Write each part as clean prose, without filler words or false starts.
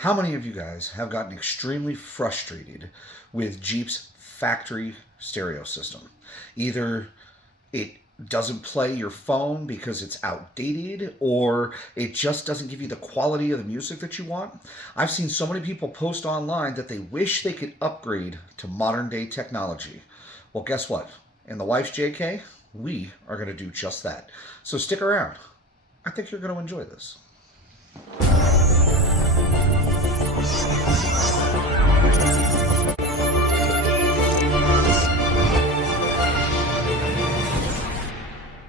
How many of you guys have gotten extremely frustrated with Jeep's factory stereo system? Either it doesn't play your phone because it's outdated, or it just doesn't give you the quality of the music that you want. I've seen so many people post online that they wish they could upgrade to modern day technology. Well, guess what? In the Wife's JK, we are going to do just that. So stick around. I think you're going to enjoy this.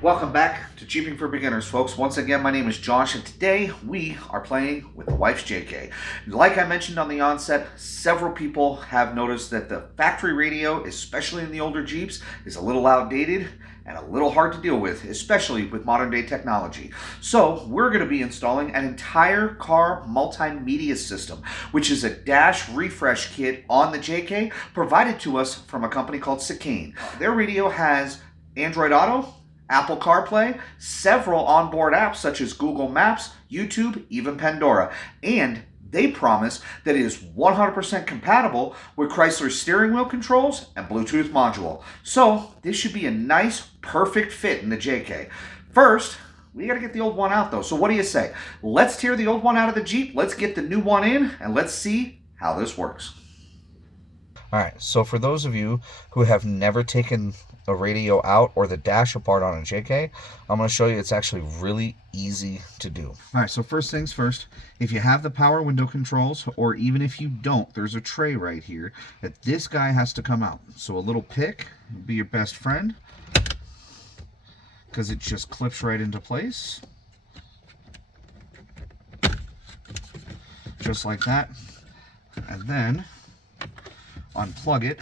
Welcome back to Jeeping for Beginners, folks. Once again, my name is Josh, and today we are playing with the Wife's JK. Like I mentioned on the onset, several people have noticed that the factory radio, especially in the older Jeeps, is a little outdated and a little hard to deal with, especially with modern day technology. So we're going to be installing an entire car multimedia system, which is a dash refresh kit on the JK provided to us from a company called Chicane. Their radio has Android Auto, Apple CarPlay, several onboard apps such as Google Maps, YouTube, even Pandora, and they promise that it is 100% compatible with Chrysler's steering wheel controls and Bluetooth module. So this should be a nice, perfect fit in the JK. First, we got to get the old one out though. So what do you say? Let's tear the old one out of the Jeep, let's get the new one in, and let's see how this works. All right, so for those of you who have never taken a radio out or the dash apart on a JK, I'm going to show you it's actually really easy to do. All right, so first things first, if you have the power window controls, or even if you don't, there's a tray right here that this guy has to come out. So a little pick will be your best friend because it just clips right into place. Just like that. And then unplug it.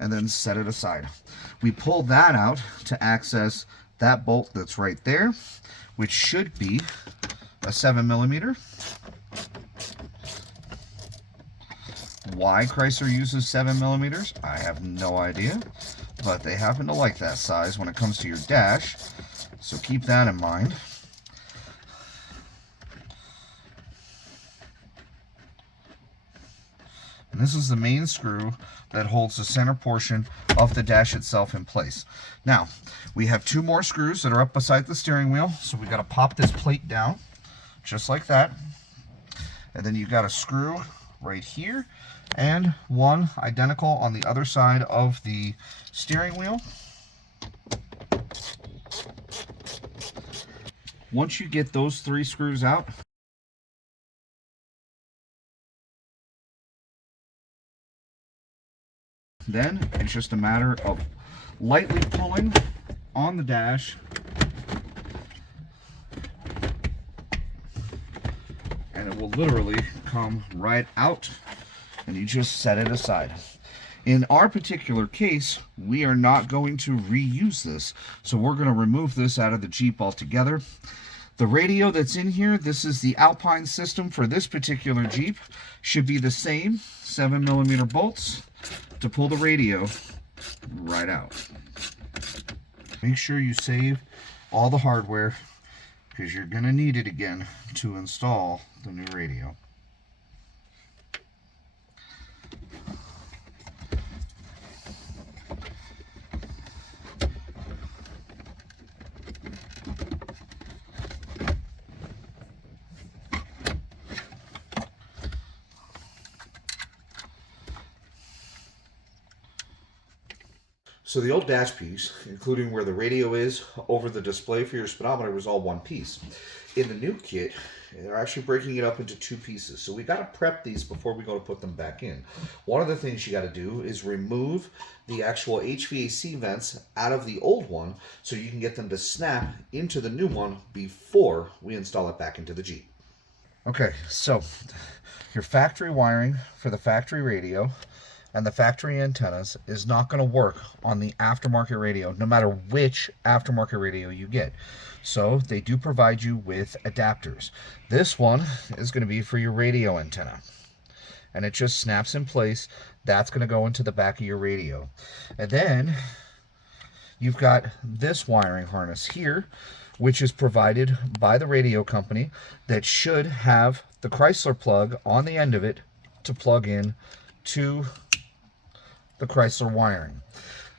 And then set it aside. We pull that out to access that bolt that's right there, which should be a 7mm. Why Chrysler uses 7mm, I have no idea, but they happen to like that size when it comes to your dash, so keep that in mind. And this is the main screw that holds the center portion of the dash itself in place. Now, we have two more screws that are up beside the steering wheel, so we got to pop this plate down, just like that. And then you got a screw right here, and one identical on the other side of the steering wheel. Once you get those three screws out, then it's just a matter of lightly pulling on the dash and it will literally come right out, and you just set it aside. In our particular case, we are not going to reuse this, so we're going to remove this out of the Jeep altogether. The radio that's in here, this is the Alpine system for this particular Jeep, should be the same 7mm bolts to pull the radio right out. Make sure you save all the hardware because you're going to need it again to install the new radio. So the old dash piece, including where the radio is over the display for your speedometer, was all one piece. In the new kit, they're actually breaking it up into two pieces. So we got to prep these before we go to put them back in. One of the things you got to do is remove the actual HVAC vents out of the old one so you can get them to snap into the new one before we install it back into the Jeep. Okay, so your factory wiring for the factory radio and the factory antennas is not going to work on the aftermarket radio, no matter which aftermarket radio you get. So they do provide you with adapters. This one is going to be for your radio antenna, and it just snaps in place. That's going to go into the back of your radio. And then you've got this wiring harness here, which is provided by the radio company, that should have the Chrysler plug on the end of it to plug in to the Chrysler wiring.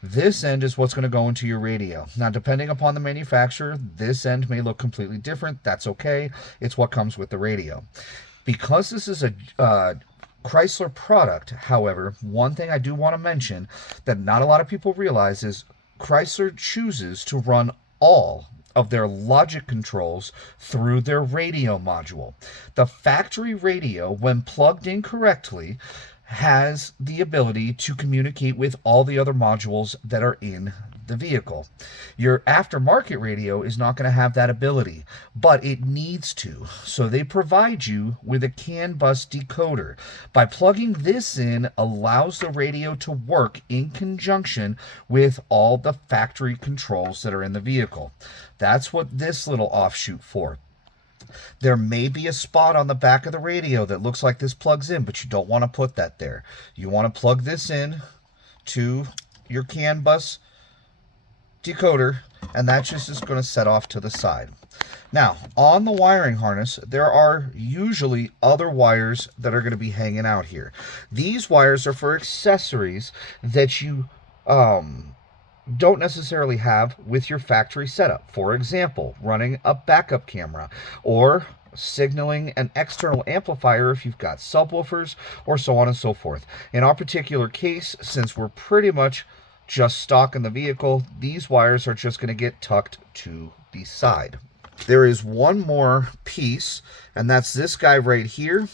This end is what's going to go into your radio. Now, depending upon the manufacturer, this end may look completely different. That's okay. It's what comes with the radio. Because this is a Chrysler product, however, one thing I do want to mention that not a lot of people realize is Chrysler chooses to run all of their logic controls through their radio module. The factory radio, when plugged in correctly, has the ability to communicate with all the other modules that are in the vehicle. Your aftermarket radio is not going to have that ability, but it needs to. So they provide you with a CAN bus decoder. By plugging this in, allows the radio to work in conjunction with all the factory controls that are in the vehicle. That's what this little offshoot for. There may be a spot on the back of the radio that looks like this plugs in, but you don't want to put that there. You want to plug this in to your CAN bus decoder, and that just is going to set off to the side. Now, on the wiring harness, there are usually other wires that are going to be hanging out here. These wires are for accessories that you don't necessarily have with your factory setup. For example, running a backup camera or signaling an external amplifier if you've got subwoofers or so on and so forth. In our particular case, since we're pretty much just stock in the vehicle, these wires are just going to get tucked to the side. There is one more piece, and that's this guy right here.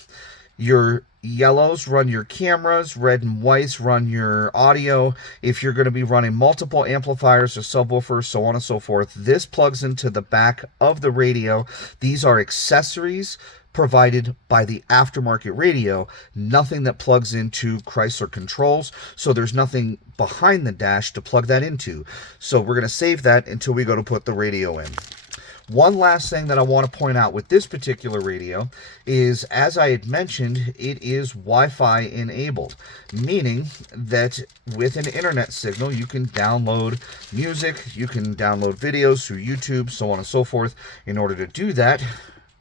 Your yellows run your cameras, red and whites run your audio. If you're going to be running multiple amplifiers or subwoofers, so on and so forth, this plugs into the back of the radio. These are accessories provided by the aftermarket radio, nothing that plugs into Chrysler controls, so there's nothing behind the dash to plug that into. So we're going to save that until we go to put the radio in. One last thing that I want to point out with this particular radio is, as I had mentioned, it is Wi-Fi enabled, meaning that with an internet signal, you can download music, you can download videos through YouTube, so on and so forth. In order to do that,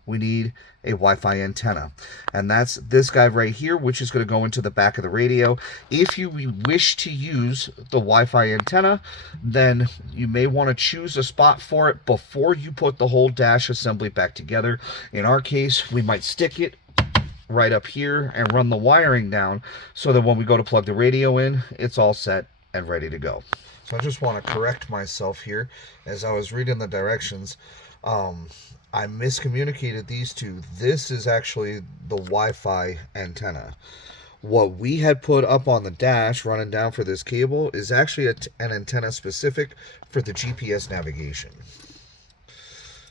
we need a Wi-Fi antenna, and that's this guy right here, which is going to go into the back of the radio. If you wish to use the Wi-Fi antenna, then you may want to choose a spot for it before you put the whole dash assembly back together. In our case, we might stick it right up here and run the wiring down so that when we go to plug the radio in, it's all set and ready to go. So I just want to correct myself here. As I was reading the directions, I miscommunicated these two. This is actually the Wi-Fi antenna. What we had put up on the dash running down for this cable is actually an antenna specific for the GPS navigation.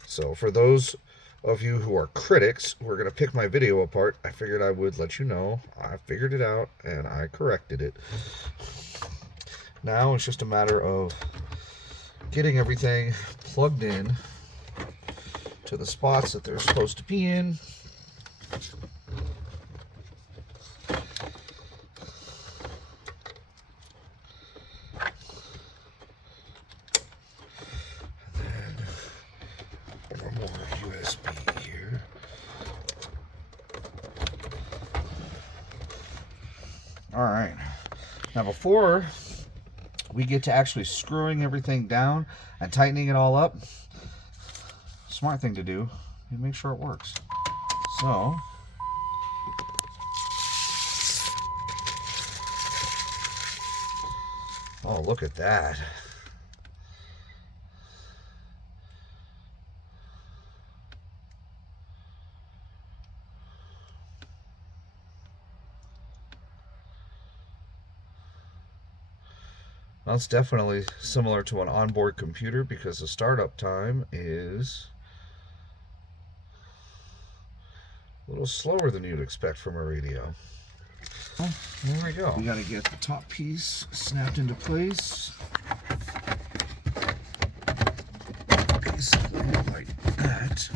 So for those of you who are critics who are going to pick my video apart, I figured I would let you know I figured it out and I corrected it. Now it's just a matter of getting everything plugged in to the spots that they're supposed to be in. And then one more USB here. All right. Now before we get to actually screwing everything down and tightening it all up, smart thing to do is make sure it works. So oh, look at that. Well, it's definitely similar to an onboard computer because the startup time is a little slower than you'd expect from a radio. Oh, there we go. We got to get the top piece snapped into place. Basically like that.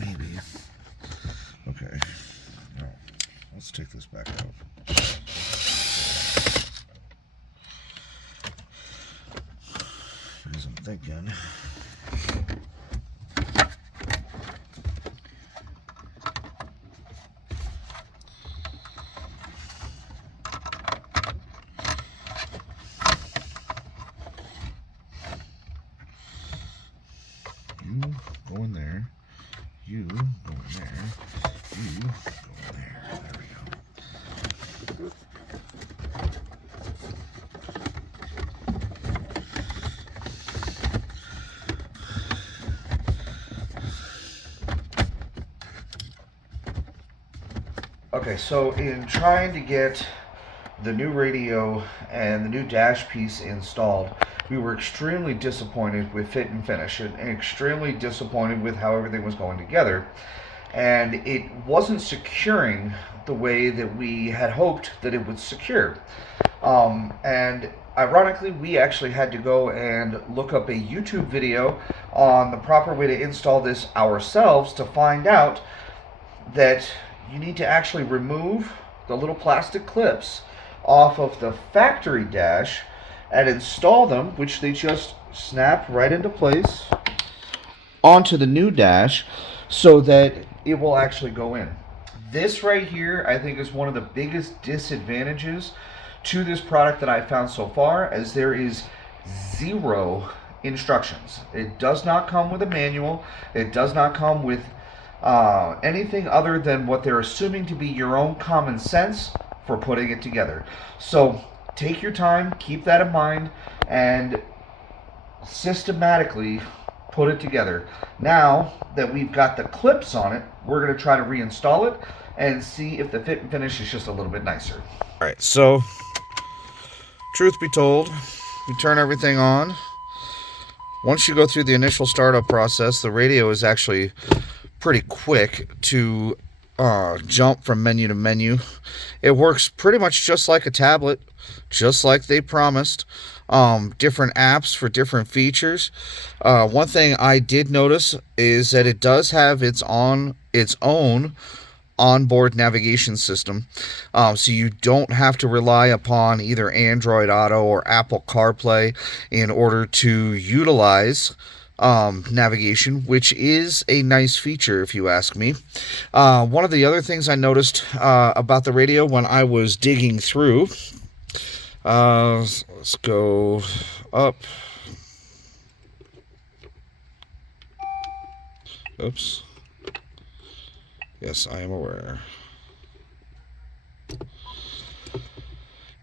Maybe. Okay. No. Let's take this back out. thinking. You go in there. You go in there. You go in there. There we go. Okay, so in trying to get the new radio and the new dash piece installed, we were extremely disappointed with fit and finish, and extremely disappointed with how everything was going together. And it wasn't securing the way that we had hoped that it would secure. And ironically, we actually had to go and look up a YouTube video on the proper way to install this ourselves to find out that you need to actually remove the little plastic clips off of the factory dash and install them, which they just snap right into place onto the new dash so that it will actually go in. This right here, I think, is one of the biggest disadvantages to this product that I found so far, as there is zero instructions. It does not come with a manual. It does not come with anything other than what they're assuming to be your own common sense for putting it together. So take your time, keep that in mind, and systematically put it together. Now that we've got the clips on it, we're going to try to reinstall it and see if the fit and finish is just a little bit nicer. Alright, so truth be told, we turn everything on. Once you go through the initial startup process, the radio is actually pretty quick to jump from menu to menu. It works pretty much just like a tablet, just like they promised. Different apps for different features. One thing I did notice is that it does have its own onboard navigation system, so you don't have to rely upon either Android Auto or Apple CarPlay in order to utilize navigation, which is a nice feature if you ask me. One of the other things I noticed about the radio when I was digging through, let's go up. Oops. Yes, I am aware.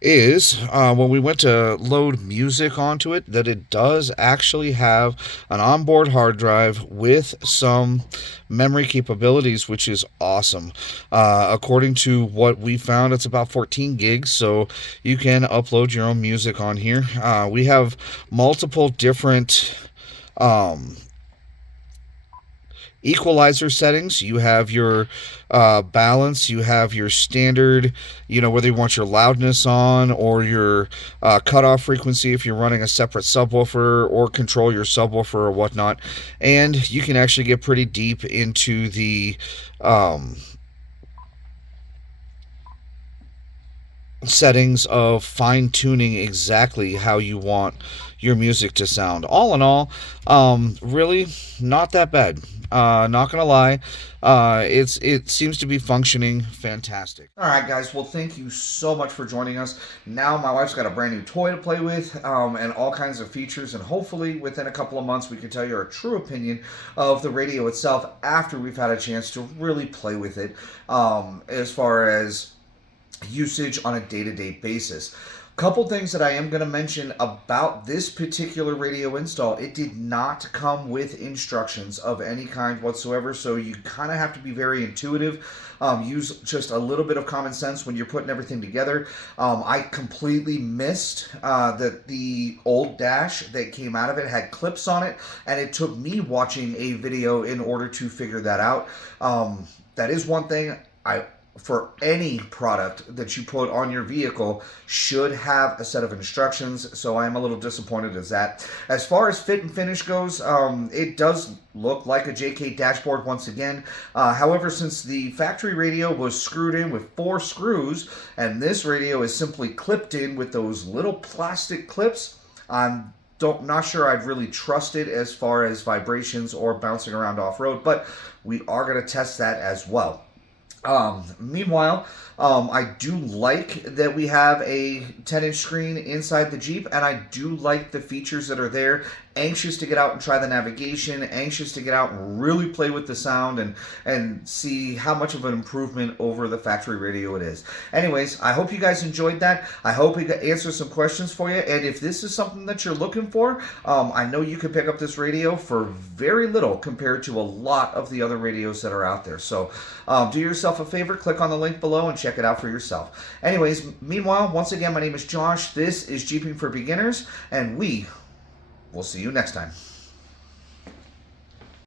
Is when we went to load music onto it, that it does actually have an onboard hard drive with some memory capabilities, which is awesome. According to what we found, it's about 14 gigs, so you can upload your own music on here. We have multiple different equalizer settings. You have your balance, you have your standard, whether you want your loudness on or your cutoff frequency if you're running a separate subwoofer, or control your subwoofer or whatnot. And you can actually get pretty deep into the settings of fine-tuning exactly how you want your music to sound. All in all, really not that bad. Not gonna lie, it seems to be functioning fantastic. All right, guys. Well, thank you so much for joining us. Now my wife's got a brand new toy to play with, and all kinds of features, and hopefully within a couple of months we can tell you our true opinion of the radio itself after we've had a chance to really play with it, as far as usage on a day-to-day basis. Couple things that I am going to mention about this particular radio install. It did not come with instructions of any kind whatsoever, so you kind of have to be very intuitive. Use just a little bit of common sense when you're putting everything together. I completely missed that the old dash that came out of it had clips on it, and it took me watching a video in order to figure that out. That is one thing for any product that you put on your vehicle should have a set of instructions, so I'm a little disappointed as that. As far as fit and finish goes, it does look like a JK dashboard once again. However, since the factory radio was screwed in with 4 screws, and this radio is simply clipped in with those little plastic clips, I'm not sure I'd really trust it as far as vibrations or bouncing around off-road, but we are going to test that as well. Meanwhile, I do like that we have a 10-inch screen inside the Jeep, and I do like the features that are there. Anxious to get out and try the navigation, anxious to get out and really play with the sound and see how much of an improvement over the factory radio it is. Anyways, I hope you guys enjoyed that. I hope it answers some questions for you, and if this is something that you're looking for, I know you can pick up this radio for very little compared to a lot of the other radios that are out there. So do yourself a favor, click on the link below and check it out for yourself. Anyways, meanwhile, once again, my name is Josh. This is Jeeping for Beginners, and we'll see you next time.